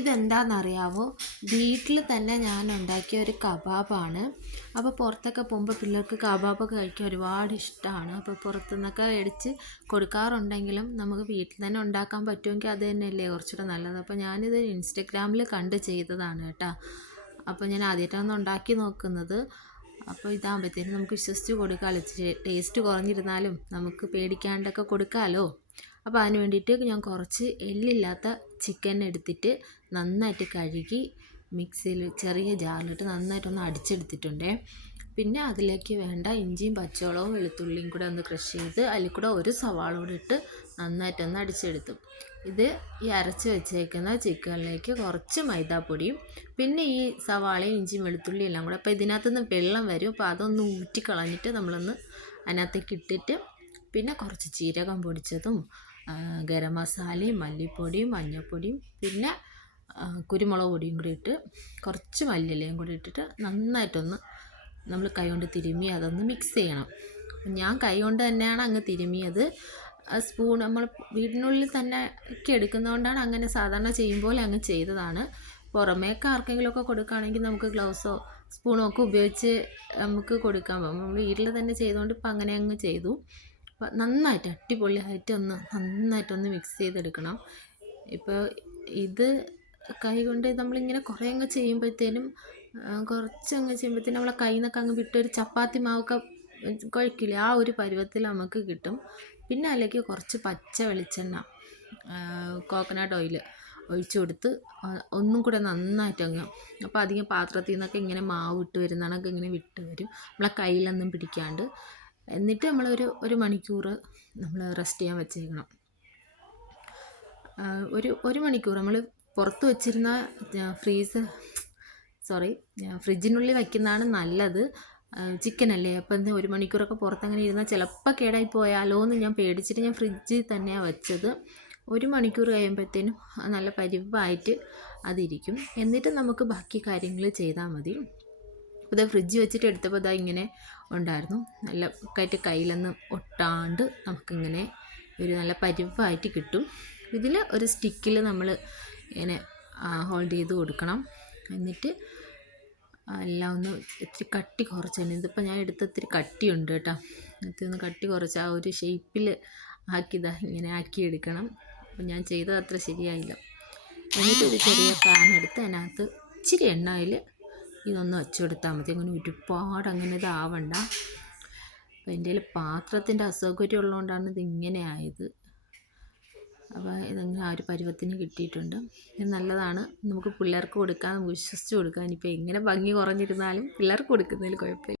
ഇതെന്താണെന്നറിയാമോ വീട്ടിൽ തന്നെ ഞാൻ ഉണ്ടാക്കിയ ഒരു കബാബാണ്. അപ്പോൾ പുറത്തൊക്കെ പോകുമ്പോൾ പിള്ളേർക്ക് കബാബൊക്കെ കഴിക്കാൻ ഒരുപാട് ഇഷ്ടമാണ് അപ്പോൾ പുറത്തുനിന്നൊക്കെ മേടിച്ച് കൊടുക്കാറുണ്ടെങ്കിലും നമുക്ക് വീട്ടിൽ തന്നെ ഉണ്ടാക്കാൻ പറ്റുമെങ്കിൽ അത് തന്നെയല്ലേ കുറച്ചുകൂടെ നല്ലത്. അപ്പോൾ ഞാനിത് ഇൻസ്റ്റഗ്രാമിൽ കണ്ട് ചെയ്തതാണ് കേട്ടോ. അപ്പോൾ ഞാൻ ആദ്യമായിട്ടാണ് ഉണ്ടാക്കി നോക്കുന്നത്. അപ്പോൾ ഇതാകുമ്പോഴത്തേനും നമുക്ക് വിശ്വസിച്ച് കൊടുക്കാമല്ലോ ടേസ്റ്റ് കുറഞ്ഞിരുന്നാലും നമുക്ക് പേടിക്കാണ്ടൊക്കെ കൊടുക്കാമല്ലോ അപ്പോൾ അതിന് വേണ്ടിയിട്ട് ഞാൻ കുറച്ച് എല്ലില്ലാത്ത ചിക്കൻ എടുത്തിട്ട് നന്നായിട്ട് കഴുകി മിക്സിയിൽ ചെറിയ ജാറിലിട്ട് നന്നായിട്ടൊന്ന് അടിച്ചെടുത്തിട്ടുണ്ട്. പിന്നെ അതിലേക്ക് വേണ്ട ഇഞ്ചിയും പച്ചവളവും വെളുത്തുള്ളിയും കൂടെ ഒന്ന് ക്രഷ് ചെയ്ത് അതിൽ കൂടെ ഒരു സവാള കൂടെ ഇട്ട് നന്നായിട്ടൊന്ന് അടിച്ചെടുത്തു. ഇത് ഈ അരച്ച് വെച്ചേക്കുന്ന ചിക്കനിലേക്ക് കുറച്ച് മൈദാപ്പൊടിയും പിന്നെ ഈ സവാളയും ഇഞ്ചിയും വെളുത്തുള്ളിയും എല്ലാം കൂടെ. അപ്പോൾ ഇതിനകത്തുനിന്ന് വെള്ളം വരും. അപ്പോൾ അതൊന്ന് ഊറ്റിക്കളഞ്ഞിട്ട് നമ്മളൊന്ന് അതിനകത്തേക്ക് ഇട്ടിട്ട് പിന്നെ കുറച്ച് ജീരകം പൊടിച്ചതും ഗരം മസാലയും മല്ലിപ്പൊടിയും മഞ്ഞൾപ്പൊടിയും പിന്നെ കുരുമുളക് പൊടിയും കൂടി ഇട്ട് കുറച്ച് മല്ലിയിലയും കൂടി ഇട്ടിട്ട് നന്നായിട്ടൊന്ന് നമ്മൾ കൈ കൊണ്ട് തിരുമ്മി അതൊന്ന് മിക്സ് ചെയ്യണം. ഞാൻ കൈ കൊണ്ട് തന്നെയാണ് അങ്ങ് തിരുമ്മിയത് സ്പൂൺ നമ്മൾ വീടിനുള്ളിൽ തന്നെ ഒക്കെ എടുക്കുന്നതുകൊണ്ടാണ് അങ്ങനെ സാധാരണ ചെയ്യുമ്പോൾ അങ്ങ് ചെയ്തതാണ്. പുറമേക്ക് ആർക്കെങ്കിലുമൊക്കെ കൊടുക്കുകയാണെങ്കിൽ നമുക്ക് ഗ്ലൗസോ സ്പൂണോ ഒക്കെ ഉപയോഗിച്ച് നമുക്ക് കൊടുക്കാൻ നമ്മൾ വീട്ടിൽ തന്നെ ചെയ്തുകൊണ്ട് ഇപ്പം അങ്ങനെ അങ്ങ് ചെയ്തു. നന്നായിട്ട് അടിപൊളിയായിട്ട് ഒന്ന് നന്നായിട്ടൊന്ന് മിക്സ് ചെയ്തെടുക്കണം. ഇപ്പോൾ ഇത് കൈകൊണ്ട് നമ്മളിങ്ങനെ കുറേ അങ്ങ് ചെയ്യുമ്പോഴത്തേനും കുറച്ചങ്ങ് ചെയ്യുമ്പോഴത്തേനും നമ്മളെ കയ്യിൽ നിന്നൊക്കെ അങ്ങ് വിട്ടൊരു ചപ്പാത്തി മാവൊക്കെ കുഴക്കില്ല ആ ഒരു പരുവത്തിൽ നമുക്ക് കിട്ടും. പിന്നെ അതിലേക്ക് കുറച്ച് പച്ച വെളിച്ചെണ്ണ കോക്കനട്ട് ഓയിൽ ഒഴിച്ചു കൊടുത്ത് ഒന്നും കൂടെ നന്നായിട്ട് അങ്ങ് അപ്പോൾ അധികം പാത്രത്തിൽ നിന്നൊക്കെ ഇങ്ങനെ മാവ് ഇട്ട് വരുന്നതാണൊക്കെ ഇങ്ങനെ വിട്ട് വരും. നമ്മളെ കയ്യിലൊന്നും പിടിക്കാണ്ട്. എന്നിട്ട് നമ്മളൊരു ഒരു മണിക്കൂർ നമ്മൾ റെസ്റ്റ് ചെയ്യാൻ വെച്ചേക്കണം. ഒരു ഒരു മണിക്കൂർ നമ്മൾ പുറത്ത് വെച്ചിരുന്ന ഫ്രീസ് സോറി ഫ്രിഡ്ജിനുള്ളിൽ വയ്ക്കുന്നതാണ് നല്ലത്. ചിക്കനല്ലേ അപ്പം എന്താ ഒരു മണിക്കൂറൊക്കെ പുറത്തങ്ങനെ ഇരുന്നാൽ ചിലപ്പോൾ കേടായി പോയാലോ എന്ന് ഞാൻ പേടിച്ചിട്ട് ഞാൻ ഫ്രിഡ്ജിൽ തന്നെയാണ് വെച്ചത്. ഒരു മണിക്കൂർ കഴിയുമ്പോഴത്തേനും നല്ല പരിവായിട്ട് അതിരിക്കും. എന്നിട്ട് നമുക്ക് ബാക്കി കാര്യങ്ങൾ ചെയ്താൽ മതി. അപ്പോൾ ഇത് ഫ്രിഡ്ജ് വെച്ചിട്ട് എടുത്തപ്പോൾ ഇതാ ഇങ്ങനെ ഉണ്ടായിരുന്നു. നല്ല കയറ്റ് കയ്യിലൊന്ന് ഒട്ടാണ്ട് നമുക്കിങ്ങനെ ഒരു നല്ല പരിപ്പായിട്ട് കിട്ടും. ഇതിൽ ഒരു സ്റ്റിക്കിൽ നമ്മൾ ഇങ്ങനെ ഹോൾഡ് ചെയ്ത് കൊടുക്കണം. എന്നിട്ട് എല്ലാം ഒന്ന് ഇത്തിരി കട്ടി കുറച്ചാണ് ഇതിപ്പോൾ ഞാൻ എടുത്ത ഇത്തിരി കട്ടിയുണ്ട് കേട്ടോ. ഇത്തിരി ഒന്ന് കട്ടി കുറച്ച് ആ ഒരു ഷേപ്പിൽ ആക്കിയതാ ഇങ്ങനെ ആക്കിയെടുക്കണം അപ്പം ഞാൻ ചെയ്തത് അത്ര ശരിയായില്ല. എന്നിട്ടൊരു ചെറിയ പാൻ എടുത്ത് അതിനകത്ത് ഇച്ചിരി എണ്ണയിൽ ഇതൊന്ന് വെച്ച് കൊടുത്താൽ മതി. അങ്ങനെ ഒരുപാട് അങ്ങനെ ഇതാവണ്ട. അപ്പോൾ എന്റെ പാത്രത്തിന്റെ അസൗകര്യം ഉള്ളതുകൊണ്ടാണ് ഇതിങ്ങനെ ആയത്. അപ്പോൾ ഇതങ്ങനെ ആ ഒരു പരുവത്തിന് കിട്ടിയിട്ടുണ്ട്. ഇത് നല്ലതാണ്. നമുക്ക് പിള്ളേർക്ക് നമുക്ക് വിശ്വസിച്ച് കൊടുക്കാൻ ഇനിയിപ്പോൾ എങ്ങനെ ഭംഗി കുറഞ്ഞിരുന്നാലും പിള്ളേർക്ക് കൊടുക്കുന്നതിൽ കുഴപ്പമില്ല.